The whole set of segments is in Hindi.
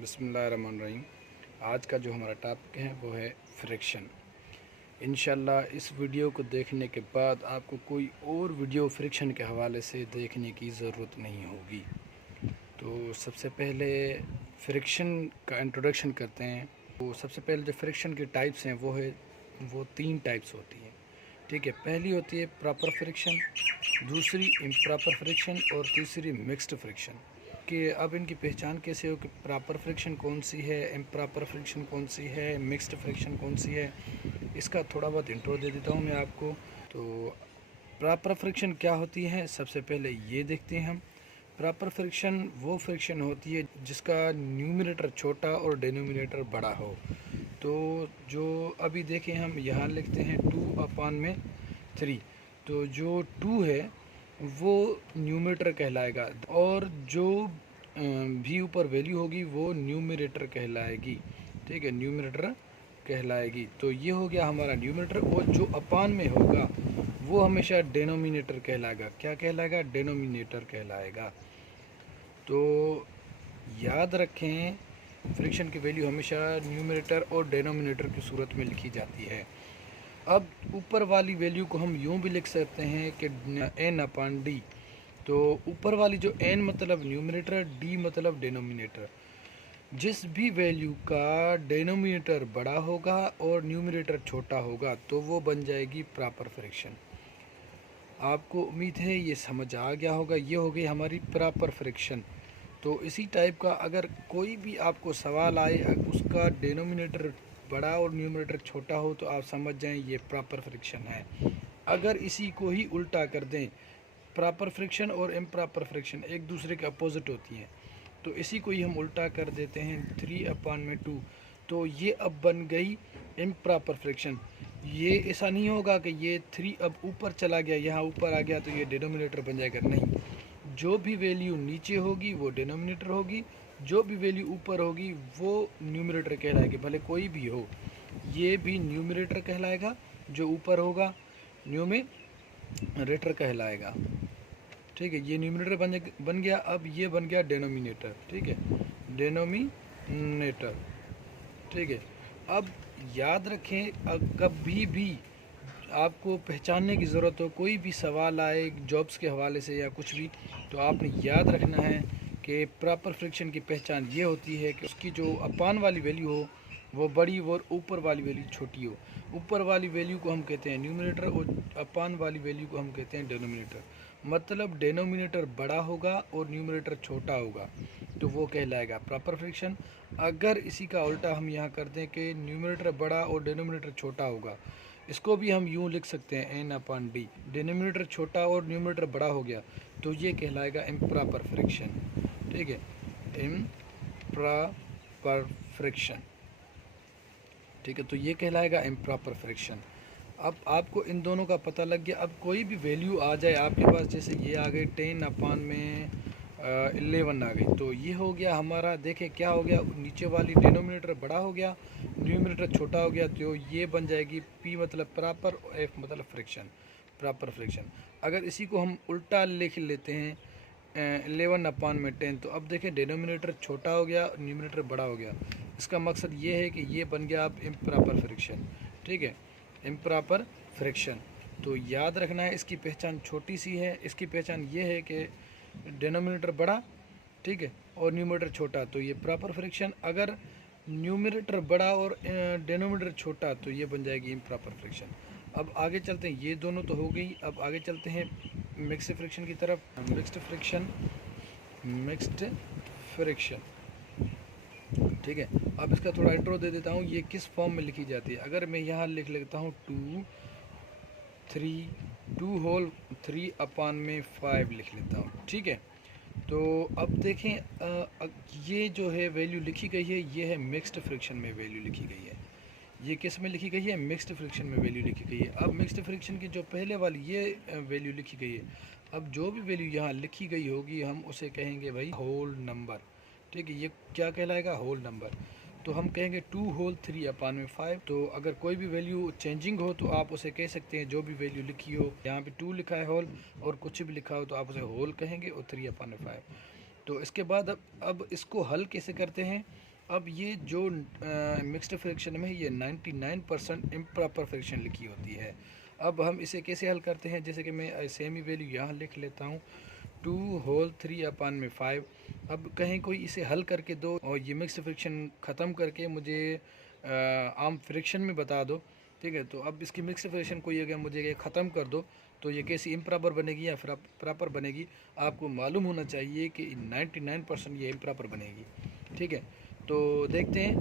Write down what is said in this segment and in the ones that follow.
बिस्मिल्लाहिर्रहमानिर्रहीम। आज का जो हमारा टॉपिक है वो है फ्रिक्शन। इंशाल्लाह इस वीडियो को देखने के बाद आपको कोई और वीडियो फ्रिक्शन के हवाले से देखने की ज़रूरत नहीं होगी। तो सबसे पहले फ्रिक्शन का इंट्रोडक्शन करते हैं। तो सबसे पहले जो फ्रिक्शन के टाइप्स हैं वो 3 टाइप्स होती हैं। ठीक है, पहली होती है प्रॉपर फ्रिक्शन, दूसरी इम्प्रॉपर फ्रिक्शन और तीसरी मिक्स्ड फ्रिक्शन। कि अब इनकी पहचान कैसे हो कि प्रॉपर फ्रिक्शन कौन सी है, इम्प्रॉपर फ्रिक्शन कौन सी है, मिक्स्ड फ्रिक्शन कौन सी है, इसका थोड़ा बहुत इंट्रो दे देता हूँ मैं आपको। तो प्रॉपर फ्रिक्शन क्या होती है, सबसे पहले ये देखते हैं हम। प्रॉपर फ्रिक्शन वो फ्रिक्शन होती है जिसका न्यूमरेटर छोटा और डिनोमिनेटर बड़ा हो। तो जो अभी देखें हम यहाँ लिखते हैं 2/3। तो जो 2 है वो न्यूमरेटर कहलाएगा और जो भी ऊपर वैल्यू होगी वो न्यूमरेटर कहलाएगी। ठीक है, न्यूमरेटर कहलाएगी। तो ये हो गया हमारा न्यूमरेटर, और जो अपान में होगा वो हमेशा डेनोमिनेटर कहलाएगा। क्या कहलाएगा? डेनोमिनेटर कहलाएगा। तो याद रखें, फ्रिक्शन की वैल्यू हमेशा न्यूमरेटर और डेनोमिनेटर की सूरत में लिखी जाती है। अब ऊपर वाली वैल्यू को हम यूँ भी लिख सकते हैं कि n/d। तो ऊपर वाली जो n मतलब न्यूमरेटर, d मतलब डेनोमिनेटर। जिस भी वैल्यू का डेनोमिनेटर बड़ा होगा और न्यूमरेटर छोटा होगा तो वो बन जाएगी प्रॉपर फ्रिक्शन। आपको उम्मीद है ये समझ आ गया होगा। ये हो गई हमारी प्रॉपर फ्रिक्शन। तो इसी टाइप का अगर कोई भी आपको सवाल आए, उसका डेनोमिनेटर बड़ा और न्यूमरेटर छोटा हो, तो आप समझ जाएं ये प्रॉपर फ्रिक्शन है। अगर इसी को ही उल्टा कर दें, प्रॉपर फ्रिक्शन और इम्प्रॉपर फ्रिक्शन एक दूसरे के अपोजिट होती हैं, तो इसी को ही हम उल्टा कर देते हैं 3/2। तो ये अब बन गई इम्प्रॉपर फ्रिक्शन। ये ऐसा नहीं होगा कि ये 3 अब ऊपर चला गया, यहाँ ऊपर आ गया तो ये डिनोमिनेटर बन जाएगा। नहीं, जो भी वैल्यू नीचे होगी वो डिनोमिनेटर होगी, जो भी वैल्यू ऊपर होगी वो न्यूमरेटर कहलाएगी, भले कोई भी हो। ये भी न्यूमरेटर कहलाएगा, जो ऊपर होगा न्यूमरेटर कहलाएगा। ठीक है, ये न्यूमरेटर बन गया। अब ये बन गया डेनोमिनेटर। ठीक है, डेनोमिनेटर। ठीक है, अब याद रखें, कभी भी आपको पहचानने की ज़रूरत हो, कोई भी सवाल आए जॉब्स के हवाले से या कुछ भी, तो आपने याद रखना है कि प्रॉपर फ्रिक्शन की पहचान ये होती है कि उसकी जो अपान वाली वैल्यू हो वो बड़ी और ऊपर वाली वैल्यू छोटी हो। ऊपर वाली वैल्यू को हम कहते हैं न्यूमरेटर और अपान वाली वैल्यू को हम कहते हैं डेनोमिनेटर। मतलब डेनोमिनेटर बड़ा होगा और न्यूमरेटर छोटा होगा तो वो कहलाएगा प्रॉपर फ्रिक्शन। अगर इसी का उल्टा हम यहाँ कर दें कि न्यूमरेटर बड़ा और डेनोमिनेटर छोटा होगा, इसको भी हम यूँ लिख सकते हैं n/d। डिनोमिनेटर छोटा और न्यूमरेटर बड़ा हो गया तो ये कहलाएगा इम्प्रॉपर फ्रिक्शन। ठीक है, इम्प्रॉपर फ्रिक्शन। ठीक है, तो ये कहलाएगा इम्प्रॉपर फ्रिक्शन। अब आपको इन दोनों का पता लग गया। अब कोई भी वैल्यू आ जाए आपके पास, जैसे ये आ गई 10/11 आ गई, तो ये हो गया हमारा। देखें क्या हो गया, नीचे वाली डिनोमिनेटर बड़ा हो गया, न्यूमरेटर छोटा हो गया, तो ये बन जाएगी P मतलब प्रॉपर और F मतलब फ्रिक्शन, प्रॉपर फ्रिक्शन। अगर इसी को हम उल्टा लिख लेते हैं 11/10, तो अब देखें डिनोमिनेटर छोटा हो गया, न्यूमरेटर बड़ा हो गया। इसका मकसद ये है कि ये बन गया अब इम्प्रॉपर फ्रिक्शन। ठीक है, इम्प्रॉपर फ्रिक्शन। तो याद रखना है, इसकी पहचान छोटी सी है। इसकी पहचान ये है कि डिनोमिनेटर बड़ा, ठीक है, और न्यूमरेटर छोटा, तो ये प्रॉपर फ्रिक्शन। अगर न्यूमरेटर बड़ा और डिनोमिनेटर छोटा तो ये बन जाएगी इम्प्रॉपर फ्रिक्शन। अब आगे चलते हैं, ये दोनों तो हो गई। अब आगे चलते हैं मिक्स्ड फ्रिक्शन की तरफ। Mixed friction, mixed friction. ठीक है, अब इसका थोड़ा इंट्रो दे देता हूँ, ये किस फॉर्म में लिखी जाती है। अगर मैं यहाँ लिख लेता हूँ 2/3 लिख लेता हूँ। ठीक है, तो अब देखें, ये जो है वैल्यू लिखी गई है, ये है मिक्स्ड फ्रिक्शन में वैल्यू लिखी गई है। ये किस में लिखी गई है? मिक्स्ड फ्रिक्शन में वैल्यू लिखी गई है। अब मिक्स्ड फ्रिक्शन की जो पहले वाली ये वैल्यू लिखी गई है, अब जो भी वैल्यू यहाँ लिखी गई होगी हम उसे कहेंगे भाई होल नंबर। ठीक है, ये क्या कहलाएगा? Whole number. तो हम कहेंगे 2/3/5। तो अगर कोई भी वैल्यू चेंजिंग हो तो आप उसे कह सकते हैं, जो भी वैल्यू लिखी हो, यहाँ पे 2 लिखा है होल और कुछ भी लिखा हो तो आप उसे होल कहेंगे और 3/5। तो इसके बाद अब इसको हल कैसे करते हैं, अब ये जो मिक्स्ड फ्रैक्शन में ये 99% इम्प्रॉपर फ्रैक्शन लिखी होती है। अब हम इसे कैसे हल करते हैं, जैसे कि मैं सेम ही वैल्यू यहाँ लिख लेता हूँ 2/3/5। अब कहीं कोई इसे हल करके दो और ये मिक्स्ड फ्रैक्शन ख़त्म करके मुझे आम फ्रैक्शन में बता दो, ठीक है। तो अब इसकी मिक्स्ड फ्रैक्शन कोई अगर मुझे ये ख़त्म कर दो तो ये कैसी इम्प्रॉपर बनेगी या फिर प्रॉपर बनेगी, आपको मालूम होना चाहिए कि 99% ये इम्प्रॉपर बनेगी, ठीक है। तो देखते हैं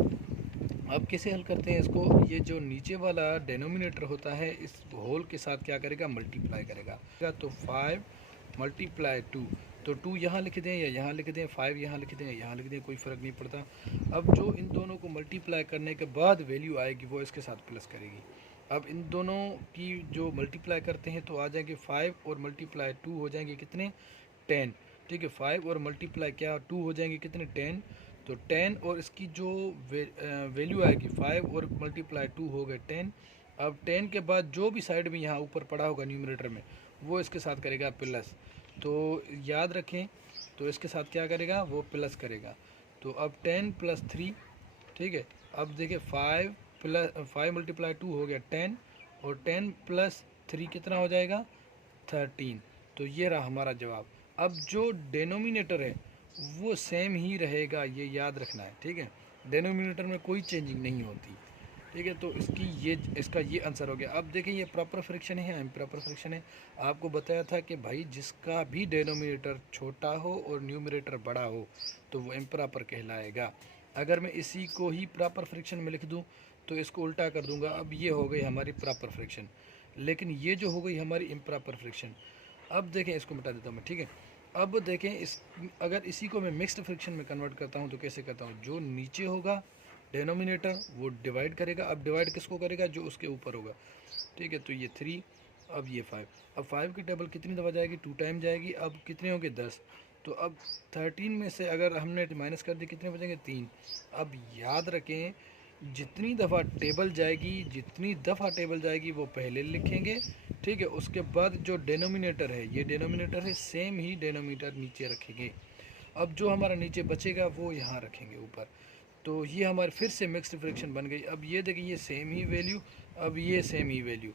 अब कैसे हल करते हैं इसको। ये जो नीचे वाला डेनोमिनेटर होता है इस होल के साथ क्या करेगा, मल्टीप्लाई करेगा। तो 5 × 2, तो 2 यहाँ लिख दें या यहाँ लिख दें, 5 यहाँ लिख दें या यहाँ लिख दें, कोई फ़र्क नहीं पड़ता। अब जो इन दोनों को मल्टीप्लाई करने के बाद वैल्यू आएगी वो इसके साथ प्लस करेगी। अब इन दोनों की जो मल्टीप्लाई करते हैं तो आ जाएंगे 5 और मल्टीप्लाई 2 हो जाएंगे कितने, 10, ठीक है। 5 और मल्टीप्लाई क्या 2 हो जाएंगे कितने, 10। तो 10 और इसकी जो वैल्यू आएगी 5 और मल्टीप्लाई 2 हो गए 10। अब 10 के बाद जो भी साइड में यहाँ ऊपर पड़ा होगा न्यूमरेटर में वो इसके साथ करेगा प्लस। तो याद रखें, तो इसके साथ क्या करेगा, वो प्लस करेगा। तो अब 10 + 3, ठीक है। अब देखिए 5 × 2 हो गया 10 और 10 + 3 कितना हो जाएगा, 13। तो ये रहा हमारा जवाब। अब जो डेनोमिनेटर है वो सेम ही रहेगा, ये याद रखना है, ठीक है। डेनोमिनेटर में कोई चेंजिंग नहीं होती, ठीक है। तो इसका ये आंसर हो गया। अब देखिए ये प्रॉपर फ्रैक्शन है या इम्प्रॉपर फ्रैक्शन है। आपको बताया था कि भाई जिसका भी डेनोमिनेटर छोटा हो और न्यूमरेटर बड़ा हो तो वो इम्प्रॉपर कहलाएगा। अगर मैं इसी को ही प्रॉपर फ्रैक्शन में लिख दूं तो इसको उल्टा कर दूंगा। अब ये हो गई हमारी प्रॉपर फ्रैक्शन, लेकिन ये जो हो गई हमारी इम्प्रॉपर फ्रैक्शन। अब देखें, इसको मिटा देता हूँ मैं, ठीक है। अब देखें अगर इसी को मैं मिक्स्ड फ्रैक्शन में कन्वर्ट करता हूँ तो कैसे करता हूँ, जो नीचे होगा डेनोमिनेटर वो डिवाइड करेगा। अब डिवाइड किसको करेगा, जो उसके ऊपर होगा, ठीक है। तो ये 3, अब ये 5। अब 5 की टेबल कितनी दफ़ा जाएगी, 2 टाइम जाएगी। अब कितने होंगे, 10। तो अब 13 में से अगर हमने माइनस कर दी कितने बचेंगे, 3। अब याद रखें जितनी दफ़ा टेबल जाएगी, जितनी दफ़ा टेबल जाएगी वो पहले लिखेंगे, ठीक है। उसके बाद जो डेनोमिनेटर है, ये डेनोमिनेटर है, सेम ही डेनोमिनेटर नीचे रखेंगे। अब जो हमारा नीचे बचेगा वो यहाँ रखेंगे ऊपर। तो ये हमारे फिर से मिक्स्ड फ्रैक्शन बन गई। अब ये देखिए ये सेम ही वैल्यू, अब ये सेम ही वैल्यू,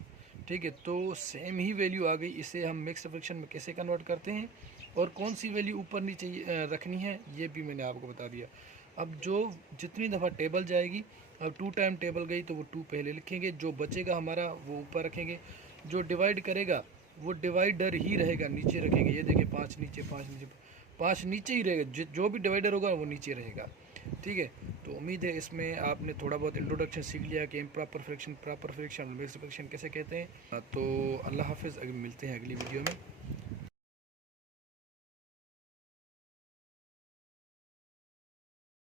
ठीक है। तो सेम ही वैल्यू आ गई। इसे हम मिक्स्ड फ्रैक्शन में कैसे कन्वर्ट करते हैं और कौन सी वैल्यू ऊपर नीचे रखनी है ये भी मैंने आपको बता दिया। अब जो जितनी दफ़ा टेबल जाएगी, अब 2 टाइम टेबल गई तो वो 2 पहले लिखेंगे, जो बचेगा हमारा वो ऊपर रखेंगे। जो डिवाइड करेगा वो डिवाइडर ही रहेगा, नीचे रखेंगे। ये देखिए 5 नीचे, 5 नीचे, 5 नीचे ही रहेगा। जो भी डिवाइडर होगा वो नीचे रहेगा, ठीक है। तो उम्मीद है इसमें आपने थोड़ा बहुत इंट्रोडक्शन सीख लिया कि improper fraction, proper fraction, mixed fraction कैसे कहते हैं। तो अल्लाह हाफिज़, अगर मिलते हैं अगली वीडियो में।